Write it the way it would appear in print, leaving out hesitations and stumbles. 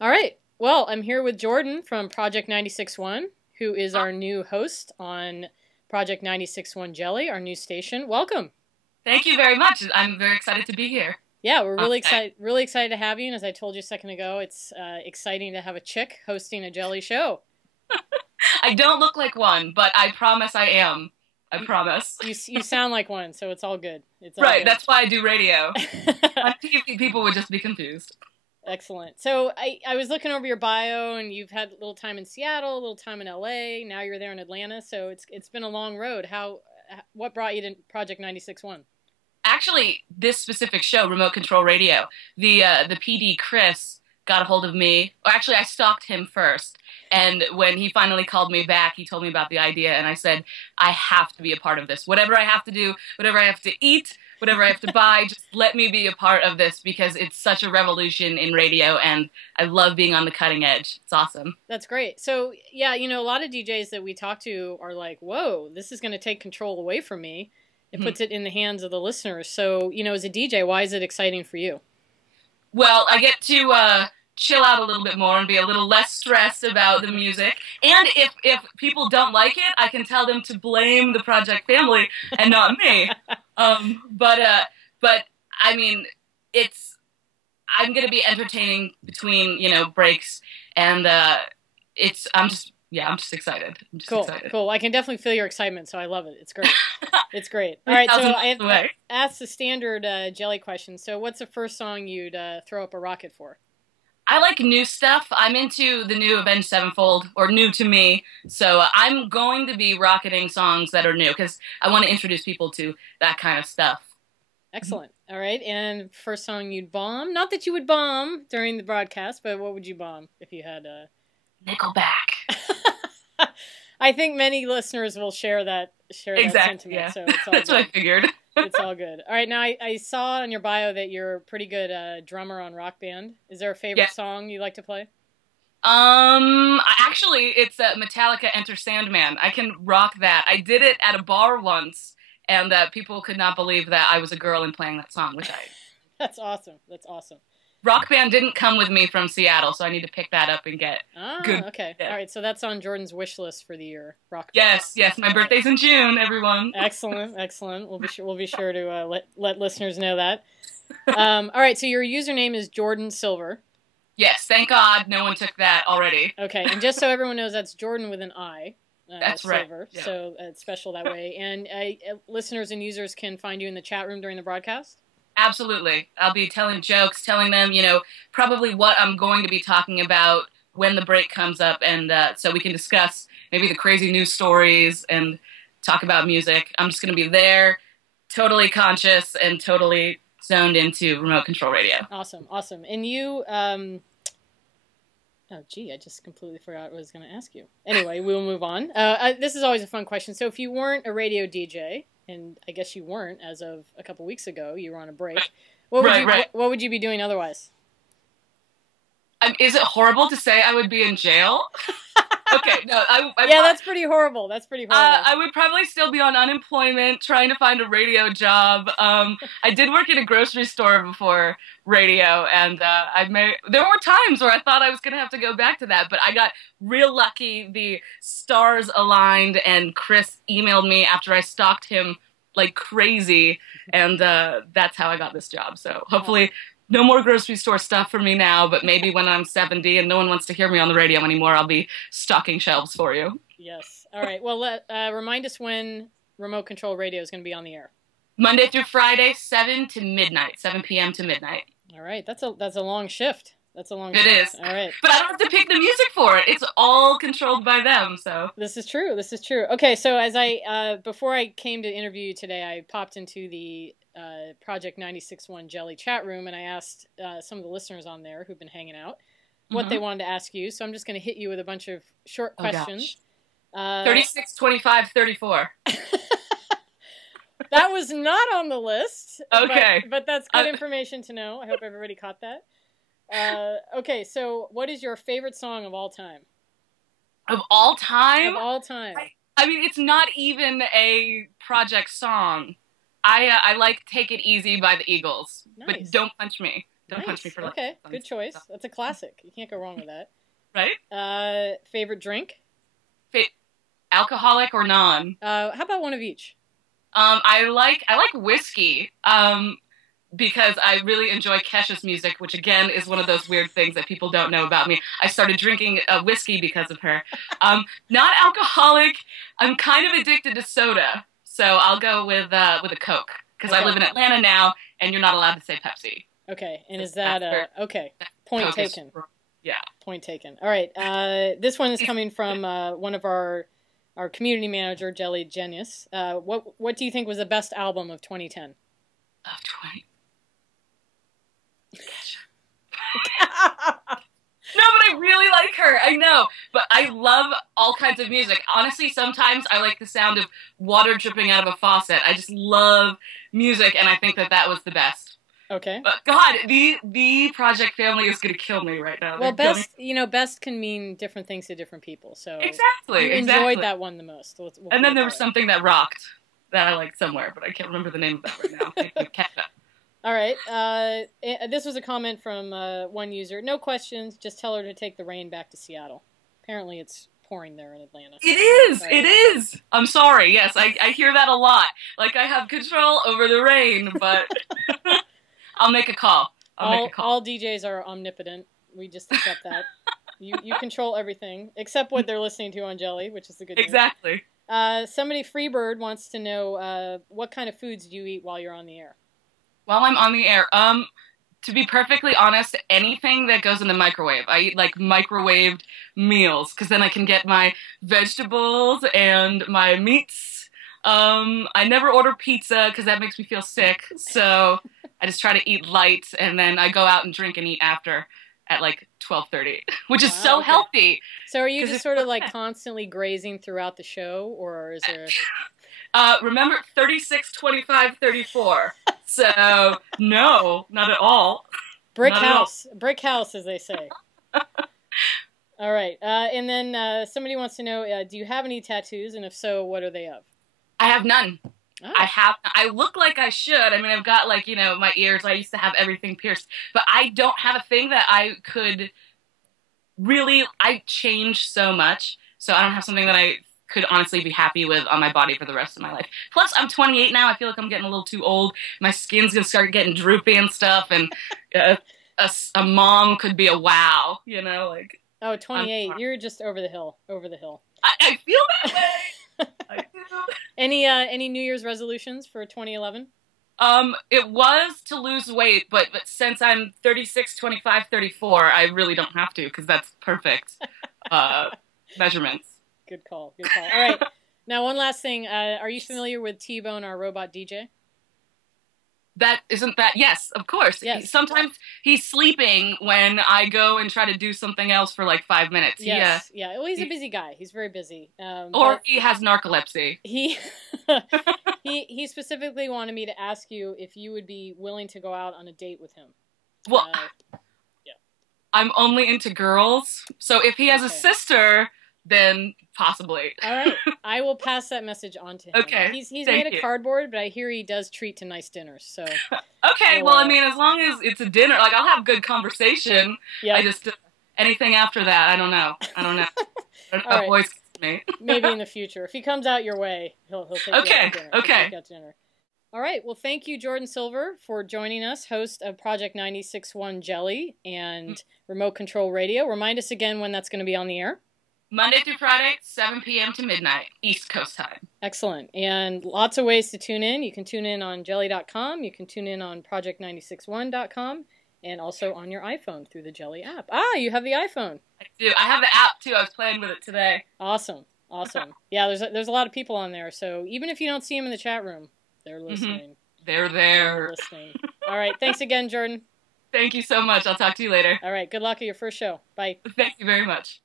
All right. Well, I'm here with Jordin from Project 96.1, who is our new host on Project 96.1 Jelli, our new station. Welcome. Thank you very much. I'm very excited to be here. Yeah, we're really Okay. excited to have you. And as I told you a second ago, it's exciting to have a chick hosting a Jelli show. I don't look like one, but I promise I am. I promise. You sound like one, so it's all good. It's all Right, good. that's why I do radio. On TV, people would just be confused. Excellent. So I was looking over your bio, and you've had a little time in Seattle, a little time in LA. Now you're there in Atlanta. So it's been a long road. What brought you to Project 96.1? Actually, this specific show, Remote Control Radio, the PD Chris got a hold of me. Or actually, I stalked him first, and when he finally called me back, he told me about the idea, and I said, I have to be a part of this. Whatever I have to do, whatever I have to eat, whatever I have to buy, just let me be a part of this because it's such a revolution in radio, and I love being on the cutting edge. It's awesome. That's great. So yeah, a lot of DJs that we talk to are like, "Whoa, this is going to take control away from me." It puts it in the hands of the listeners. So as a DJ, why is it exciting for you? Well, I get to chill out a little bit more and be a little less stressed about the music. And if people don't like it, I can tell them to blame the project family and not me. But I mean, I'm gonna be entertaining between breaks, and I'm just excited. I'm just Cool, excited. cool. I can definitely feel your excitement, so I love it. It's great. It's great. All right, so I asked the standard Jelli question. So what's the first song you'd throw up a rocket for? I like new stuff. I'm into the new Avenged Sevenfold, or new to me. So I'm going to be rocketing songs that are new because I want to introduce people to that kind of stuff. Excellent. All right, and first song you'd bomb? Not that you would bomb during the broadcast, but what would you bomb if you had Nickelback. I think many listeners will share that sentiment. Yeah. So it's all That's good. what I figured. It's all good. All right, now I saw on your bio that you're a pretty good drummer on Rock Band. Is there a favorite song you like to play? Actually, it's Metallica Enter Sandman. I can rock that. I did it at a bar once, and people could not believe that I was a girl and playing that song, which I... That's awesome. That's awesome. Rock Band didn't come with me from Seattle, so I need to pick that up and get good. Okay. Yeah. All right, so that's on Jordin's wish list for the year. Rock Band. Yes. My birthday's in June, everyone. Excellent. We'll be sure to let listeners know that. All right, so your username is Jordin Silver. Yes, thank God no one took that already. Okay, and just so everyone knows, that's Jordin with an I. That's Silver, right. Yeah. So it's special that way. And listeners and users can find you in the chat room during the broadcast? Absolutely. I'll be telling jokes, telling them, probably what I'm going to be talking about when the break comes up, and so we can discuss maybe the crazy news stories and talk about music. I'm just going to be there, totally conscious and totally zoned into Remote Control Radio. Awesome. And you, oh, gee, I just completely forgot what I was going to ask you. Anyway, we'll move on. This is always a fun question. So if you weren't a radio DJ, and I guess you weren't as of a couple weeks ago, you were on a break, what would you be doing otherwise? Is it horrible to say I would be in jail? Okay, no. Yeah, that's pretty horrible. I would probably still be on unemployment, trying to find a radio job. I did work at a grocery store before radio, and there were times where I thought I was going to have to go back to that, but I got real lucky. The stars aligned, and Chris emailed me after I stalked him like crazy, and that's how I got this job. So hopefully... No more grocery store stuff for me now, but maybe when I'm 70 and no one wants to hear me on the radio anymore, I'll be stocking shelves for you. Yes. All right. Well, remind us when Remote Control Radio is going to be on the air. Monday through Friday, 7 p.m. to midnight. All right. That's a long shift. It is. All right. But I don't have to pick the music for it. It's all controlled by them, so. This is true. Okay, so as before I came to interview you today, I popped into the Project 96.1 Jelli chat room, and I asked some of the listeners on there who've been hanging out what they wanted to ask you. So I'm just going to hit you with a bunch of short questions. 36, 25, 34. That was not on the list. Okay. But that's good information to know. I hope everybody caught that. Okay, so what is your favorite song of all time? Of all time? Of all time. I mean, it's not even a project song. I like Take It Easy by the Eagles, Nice. but Don't Punch Me. Don't punch me Nice. for life. Okay, good choice. That's a classic. You can't go wrong with that. Right? Favorite drink? Alcoholic or non? How about one of each? I like whiskey. Because I really enjoy Kesha's music, which again is one of those weird things that people don't know about me. I started drinking whiskey because of her. Not alcoholic. I'm kind of addicted to soda, so I'll go with a Coke because I live in Atlanta now, and you're not allowed to say Pepsi. Okay, and is that okay? Point Coke taken. Yeah. Point taken. All right. This one is coming from one of our community manager, Jelli Genius. What do you think was the best album of 2010? Of 20. No, but I really like her. I know. But I love all kinds of music. Honestly, sometimes I like the sound of water dripping out of a faucet. I just love music, and I think that was the best. Okay. But God, the Project family is going to kill me right now. Well, best can mean different things to different people. So exactly. You enjoyed that one the most. We'll and then there was something that rocked that I liked somewhere, but I can't remember the name of that right now. Catch up. All right. This was a comment from one user. No questions. Just tell her to take the rain back to Seattle. Apparently, it's pouring there in Atlanta. It is. It is. I'm sorry. Yes, I hear that a lot. Like I have control over the rain, but I'll make a call. All DJs are omnipotent. We just accept that. You control everything except what they're listening to on Jelli, which is the good news. Exactly. Somebody Freebird wants to know what kind of foods do you eat while you're on the air? While I'm on the air, to be perfectly honest, anything that goes in the microwave. I eat like microwaved meals because then I can get my vegetables and my meats. I never order pizza because that makes me feel sick. So I just try to eat light, and then I go out and drink and eat after at like 12:30, which is so healthy. So are you just sort of like constantly grazing throughout the show, or is there? Remember 36, 25, 34. So no, not at all. Brick house, as they say. All right, and then somebody wants to know: do you have any tattoos, and if so, what are they of? I have none. Oh. I look like I should. I mean, I've got like, my ears. I used to have everything pierced, but I don't have a thing that I could really. I changed so much, so I don't have something that I could honestly be happy with on my body for the rest of my life. Plus, I'm 28 now. I feel like I'm getting a little too old. My skin's gonna start getting droopy and stuff, and a mom could be a wow, like. Oh, 28. You're just over the hill. I feel that way. I do. Any New Year's resolutions for 2011? It was to lose weight, but since I'm 36, 25, 34, I really don't have to because that's perfect measurements. Good call. All right. Now, one last thing. Are you familiar with T-Bone, our robot DJ? Yes, of course. Yes. Sometimes he's sleeping when I go and try to do something else for like 5 minutes. Yes. Yeah. Well, he's a busy guy. He's very busy. Or he has narcolepsy. He specifically wanted me to ask you if you would be willing to go out on a date with him. Well, yeah. I'm only into girls. So if he has a sister, then possibly. All right. I will pass that message on to him. Okay. He's made a cardboard, but I hear he does treat to nice dinners. So. Okay. Well, I mean, as long as it's a dinner, like I'll have good conversation. Yeah. I just anything after that, I don't know. I don't know. Boys me. Maybe in the future, if he comes out your way, he'll take you out to dinner. Okay. All right. Well, thank you, Jordin Silver, for joining us, host of Project 96.1 Jelli and Remote Control Radio. Remind us again when that's going to be on the air. Monday through Friday, 7 p.m. to midnight, East Coast time. Excellent. And lots of ways to tune in. You can tune in on jelli.com. You can tune in on project961.com. And also on your iPhone through the Jelli app. You have the iPhone. I do. I have the app, too. I was playing with it today. Awesome. Yeah, there's a lot of people on there. So even if you don't see them in the chat room, they're listening. Mm-hmm. They're there. They're listening. All right. Thanks again, Jordin. Thank you so much. I'll talk to you later. All right. Good luck at your first show. Bye. Thank you very much.